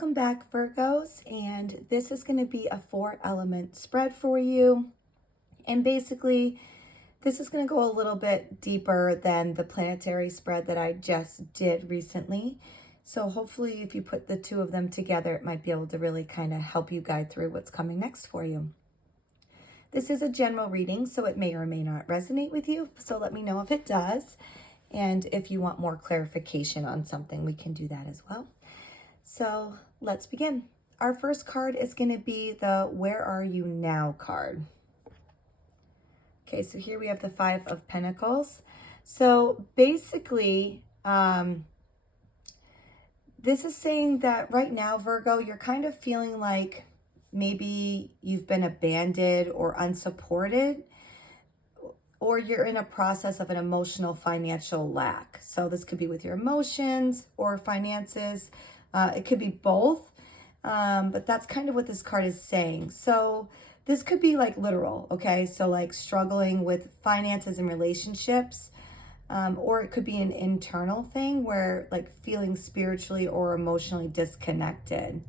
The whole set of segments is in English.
Welcome back, Virgos, and this is going to be a 4-element spread for you. And basically, this is going to go a little bit deeper than the planetary spread that I just did recently. So hopefully, if you put the two of them together, it might be able to really kind of help you guide through what's coming next for you. This is a general reading, so it may or may not resonate with you. So let me know if it does. And if you want more clarification on something, we can do that as well. So let's begin. Our first card is going to be the Where Are You Now card. Okay, so here we have the 5 of Pentacles. So basically, this is saying that right now, Virgo, you're kind of feeling like maybe you've been abandoned or unsupported, or you're in a process of an emotional financial lack. So this could be with your emotions or finances. It could be both, but that's kind of what this card is saying. So this could be like literal, okay? So like struggling with finances and relationships, or it could be an internal thing where like feeling spiritually or emotionally disconnected.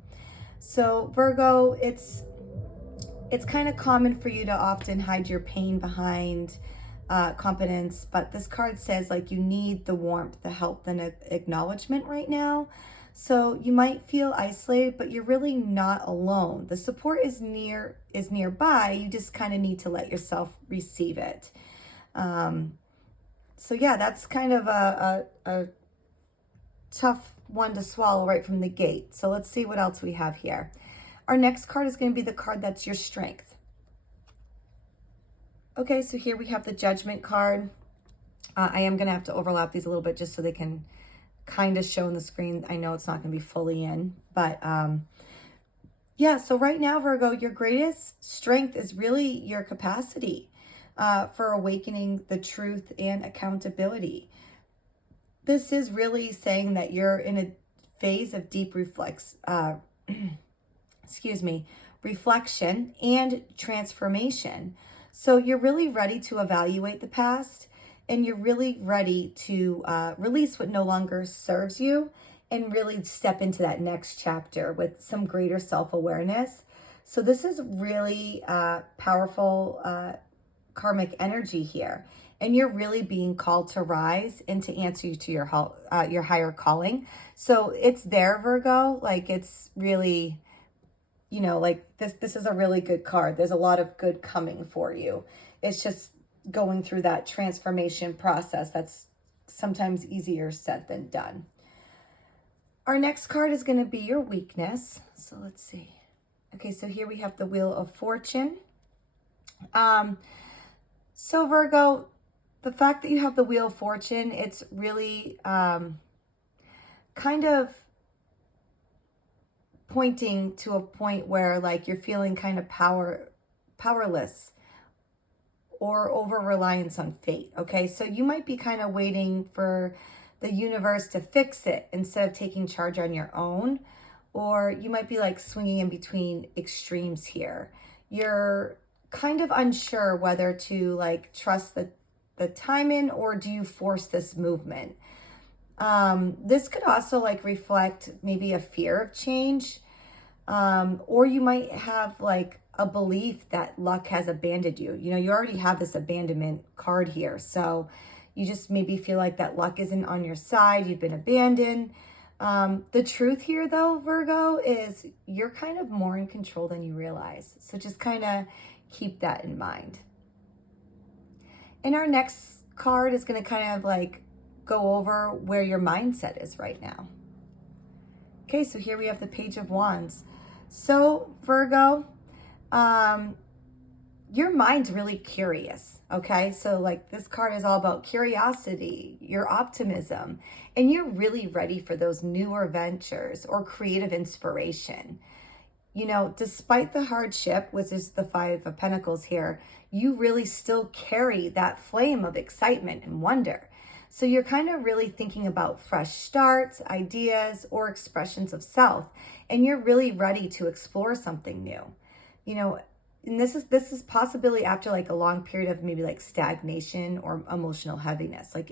So Virgo, it's kind of common for you to often hide your pain behind competence, but this card says like you need the warmth, the help, and acknowledgement right now. So you might feel isolated, but you're really not alone. The support is nearby. You just kind of need to let yourself receive it. So yeah, that's kind of a tough one to swallow right from the gate. So let's see what else we have here. Our next card is going to be the card that's your strength. Okay, so here we have the Judgment card. I am going to have to overlap these a little bit just so they can kind of show on the screen. I know it's not going to be fully in, but yeah, so right now, Virgo, your greatest strength is really your capacity for awakening the truth and accountability. This is really saying that you're in a phase of deep reflection and transformation. So you're really ready to evaluate the past, and you're really ready to release what no longer serves you and really step into that next chapter with some greater self-awareness. So this is really powerful karmic energy here. And you're really being called to rise and to answer to your higher calling. So it's there, Virgo. Like it's really, you know, like this is a really good card. There's a lot of good coming for you. It's just going through that transformation process that's sometimes easier said than done. Our next card is going to be your weakness. So let's see. Okay, so here we have the Wheel of Fortune. So Virgo, the fact that you have the Wheel of Fortune, it's really kind of pointing to a point where like you're feeling kind of powerless or over-reliance on fate, okay? So you might be kind of waiting for the universe to fix it instead of taking charge on your own, or you might be like swinging in between extremes here. You're kind of unsure whether to like trust the timing or do you force this movement. This could also like reflect maybe a fear of change, or you might have like a belief that luck has abandoned you. You know, you already have this abandonment card here. So you just maybe feel like that luck isn't on your side. You've been abandoned. The truth here though, Virgo, is you're kind of more in control than you realize. So just kind of keep that in mind. And our next card is going to kind of like go over where your mindset is right now. Okay, so here we have the Page of Wands. So Virgo, your mind's really curious, okay? So like this card is all about curiosity, your optimism, and you're really ready for those newer ventures or creative inspiration. You know, despite the hardship, which is the 5 of Pentacles here, you really still carry that flame of excitement and wonder. So you're kind of really thinking about fresh starts, ideas, or expressions of self, and you're really ready to explore something new. You know, and this is possibly after like a long period of maybe like stagnation or emotional heaviness. Like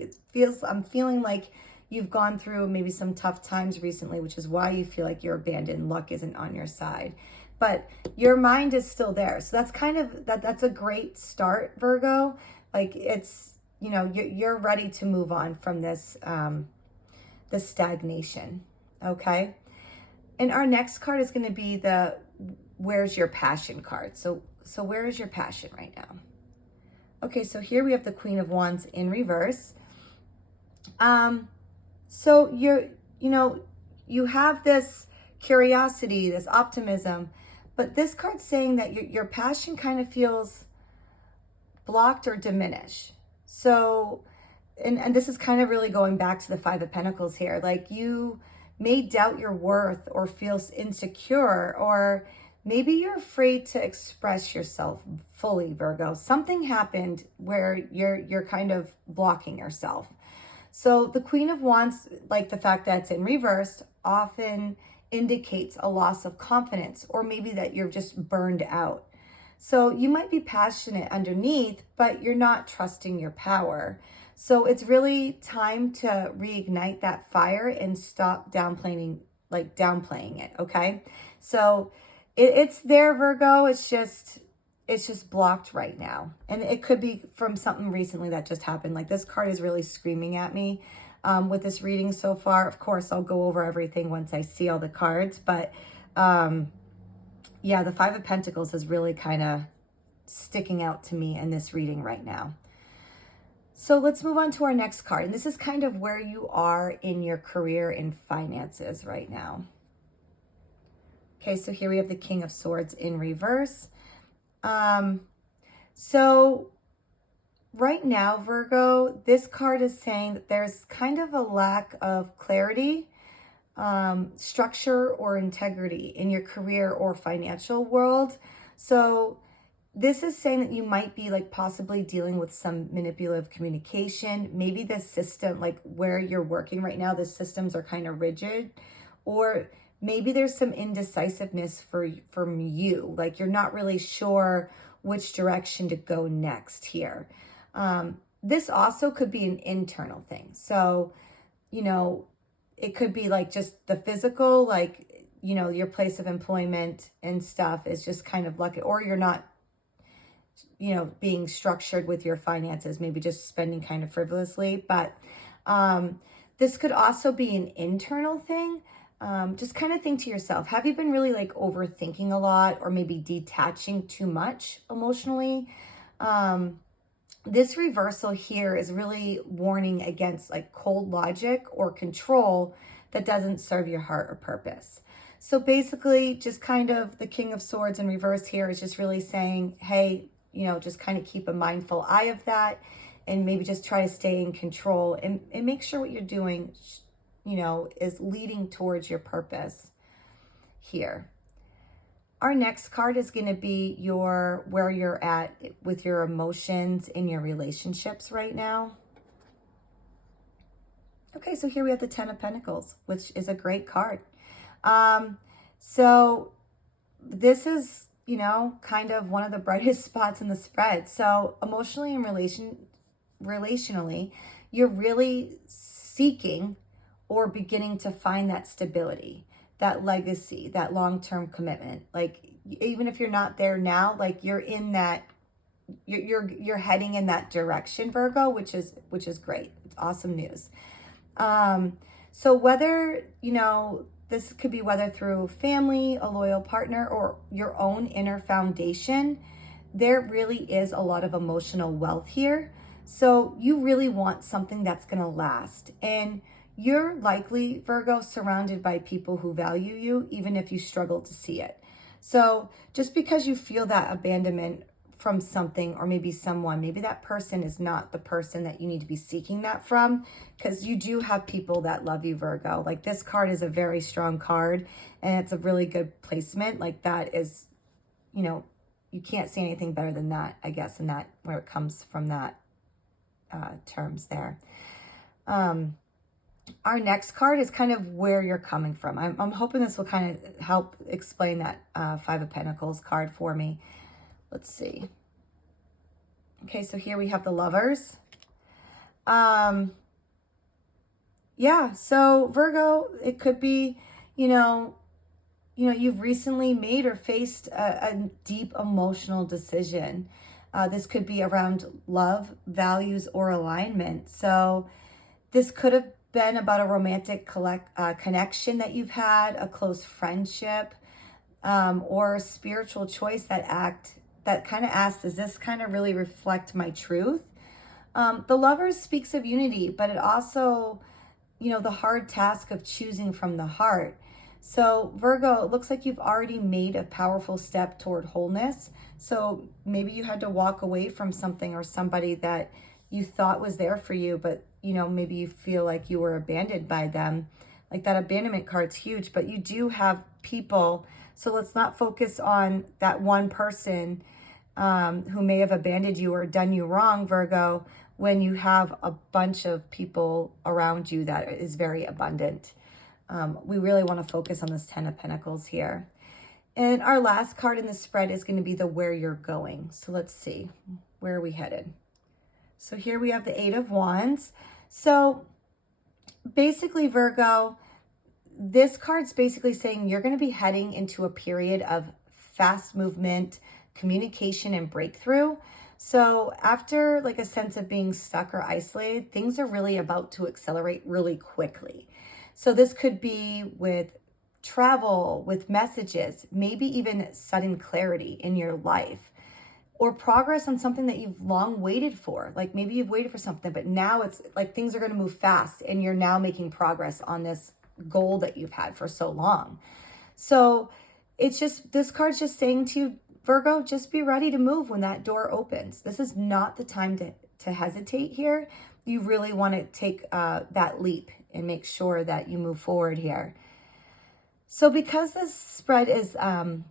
I'm feeling like you've gone through maybe some tough times recently, which is why you feel like you're abandoned. Luck isn't on your side. But your mind is still there. So that's kind of, that's a great start, Virgo. Like it's, you know, you're ready to move on from this, this stagnation. Okay. And our next card is going to be the where's your passion card. So where is your passion right now? Okay, so here we have the Queen of Wands in reverse. So you have this curiosity, this optimism, but this card's saying that your passion kind of feels blocked or diminished. So, and this is kind of really going back to the Five of Pentacles here. Like you may doubt your worth or feel insecure, or maybe you're afraid to express yourself fully, Virgo. Something happened where you're kind of blocking yourself. So the Queen of Wands, like the fact that it's in reverse, often indicates a loss of confidence, or maybe that you're just burned out. So you might be passionate underneath, but you're not trusting your power. So it's really time to reignite that fire and stop downplaying it, okay? So it's there, Virgo. It's just blocked right now. And it could be from something recently that just happened. Like this card is really screaming at me with this reading so far. Of course, I'll go over everything once I see all the cards. But yeah, the Five of Pentacles is really kind of sticking out to me in this reading right now. So let's move on to our next card. And this is kind of where you are in your career and finances right now. Okay, so here we have the King of Swords in reverse. So right now, Virgo, this card is saying that there's kind of a lack of clarity, structure, or integrity in your career or financial world. So this is saying that you might be like possibly dealing with some manipulative communication. Maybe the system, like where you're working right now, the systems are kind of rigid, or maybe there's some indecisiveness from you. Like you're not really sure which direction to go next here. This also could be an internal thing. So, you know, it could be like just the physical, like, you know, your place of employment and stuff is just kind of lucky, or you're not, you know, being structured with your finances, maybe just spending kind of frivolously. But this could also be an internal thing. Just kind of think to yourself, have you been really like overthinking a lot, or maybe detaching too much emotionally? This reversal here is really warning against like cold logic or control that doesn't serve your heart or purpose. So basically, just kind of the King of Swords in reverse here is just really saying, hey, you know, just kind of keep a mindful eye of that, and maybe just try to stay in control and make sure what you're doing, you know, is leading towards your purpose here. Our next card is going to be where you're at with your emotions in your relationships right now. Okay, so here we have the Ten of Pentacles, which is a great card. So this is, you know, kind of one of the brightest spots in the spread. So emotionally and relationally, you're really seeking or beginning to find that stability, that legacy, that long-term commitment. Like even if you're not there now, like you're in that, you're heading in that direction, Virgo, which is great. It's awesome news. So whether, you know, this could be whether through family, a loyal partner, or your own inner foundation, there really is a lot of emotional wealth here. So you really want something that's going to last. And you're likely, Virgo, surrounded by people who value you, even if you struggle to see it. So just because you feel that abandonment from something or maybe someone, maybe that person is not the person that you need to be seeking that from, because you do have people that love you, Virgo. Like this card is a very strong card, and it's a really good placement. Like that is, you know, you can't say anything better than that, I guess, in that, where it comes from that terms there. Our next card is kind of where you're coming from. I'm hoping this will kind of help explain that Five of Pentacles card for me. Let's see. Okay, so here we have the Lovers. Yeah, so Virgo, it could be, you know, you've recently made or faced a deep emotional decision. This could be around love, values, or alignment. So this could have been about a romantic connection that you've had, a close friendship, or a spiritual choice that kind of asks, does this kind of really reflect my truth? The Lovers speaks of unity, but it also, the hard task of choosing from the heart. So Virgo, it looks like you've already made a powerful step toward wholeness. So maybe you had to walk away from something or somebody that you thought was there for you, but maybe you feel like you were abandoned by them. Like that abandonment card's huge, but you do have people. So let's not focus on that one person who may have abandoned you or done you wrong, Virgo, when you have a bunch of people around you that is very abundant. We really want to focus on this 10 of Pentacles here. And our last card in the spread is going to be the where you're going. So let's see, where are we headed? So here we have the 8 of Wands. So basically, Virgo, this card's basically saying you're going to be heading into a period of fast movement, communication, and breakthrough. So after like a sense of being stuck or isolated, things are really about to accelerate really quickly. So this could be with travel, with messages, maybe even sudden clarity in your life, or progress on something that you've long waited for. Like maybe you've waited for something, but now it's like things are going to move fast and you're now making progress on this goal that you've had for so long. So it's just, this card's just saying to you, Virgo, just be ready to move when that door opens. This is not the time to hesitate here. You really want to take that leap and make sure that you move forward here. So because this spread is, an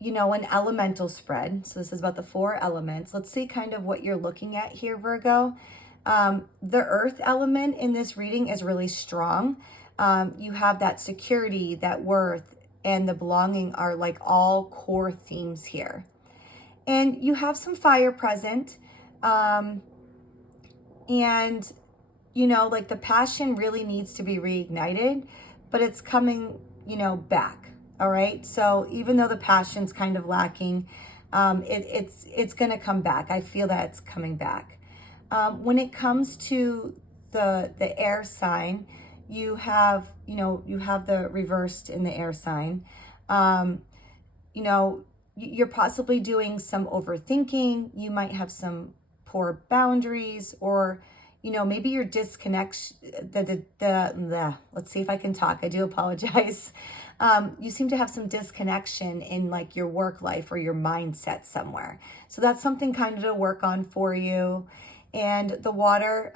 elemental spread, so this is about the 4 elements, let's see kind of what you're looking at here, Virgo. The earth element in this reading is really strong. You have that security, that worth, and the belonging are like all core themes here. And you have some fire present. And like the passion really needs to be reignited, but it's coming, back. All right. So even though the passion's kind of lacking, it's going to come back. I feel that it's coming back. When it comes to the air sign, you have the reversed in the air sign. You're possibly doing some overthinking. You might have some poor boundaries, or maybe your disconnection, let's see if I can talk. I do apologize. You seem to have some disconnection in like your work life or your mindset somewhere. So that's something kind of to work on for you. And the water,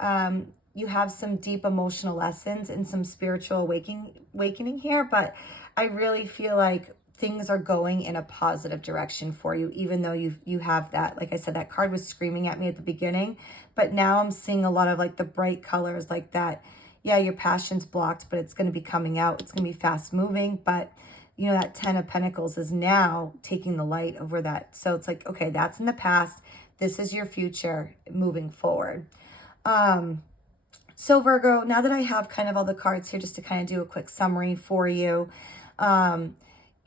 you have some deep emotional lessons and some spiritual awakening here, but I really feel like things are going in a positive direction for you, even though you have that, like I said, that card was screaming at me at the beginning, but now I'm seeing a lot of like the bright colors like that. Yeah, your passion's blocked, but it's going to be coming out. It's going to be fast moving, but that 10 of Pentacles is now taking the light over that. So it's like, okay, that's in the past. This is your future moving forward. So Virgo, now that I have kind of all the cards here, just to kind of do a quick summary for you,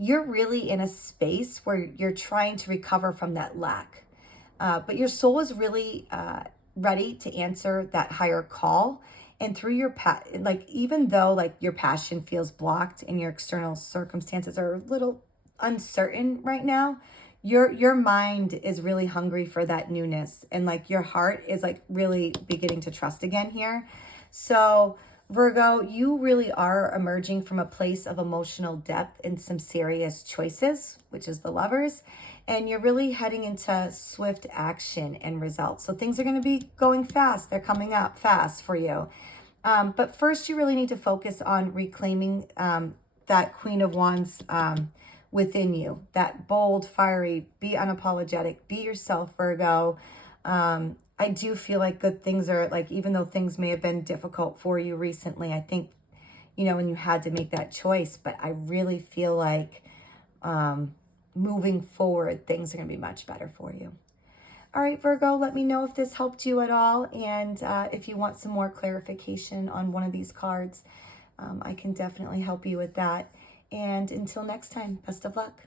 you're really in a space where you're trying to recover from that lack. But your soul is really ready to answer that higher call. And through your even though like your passion feels blocked and your external circumstances are a little uncertain right now, your mind is really hungry for that newness, and like your heart is like really beginning to trust again here. So Virgo, you really are emerging from a place of emotional depth and some serious choices, which is the Lovers, and you're really heading into swift action and results. So things are going to be going fast. They're coming up fast for you. But first, you really need to focus on reclaiming that Queen of Wands within you, that bold, fiery, be unapologetic, be yourself, Virgo. I do feel like good things are like, even though things may have been difficult for you recently, I think, when you had to make that choice, but I really feel like moving forward, things are going to be much better for you. All right, Virgo, let me know if this helped you at all. And if you want some more clarification on one of these cards, I can definitely help you with that. And until next time, best of luck.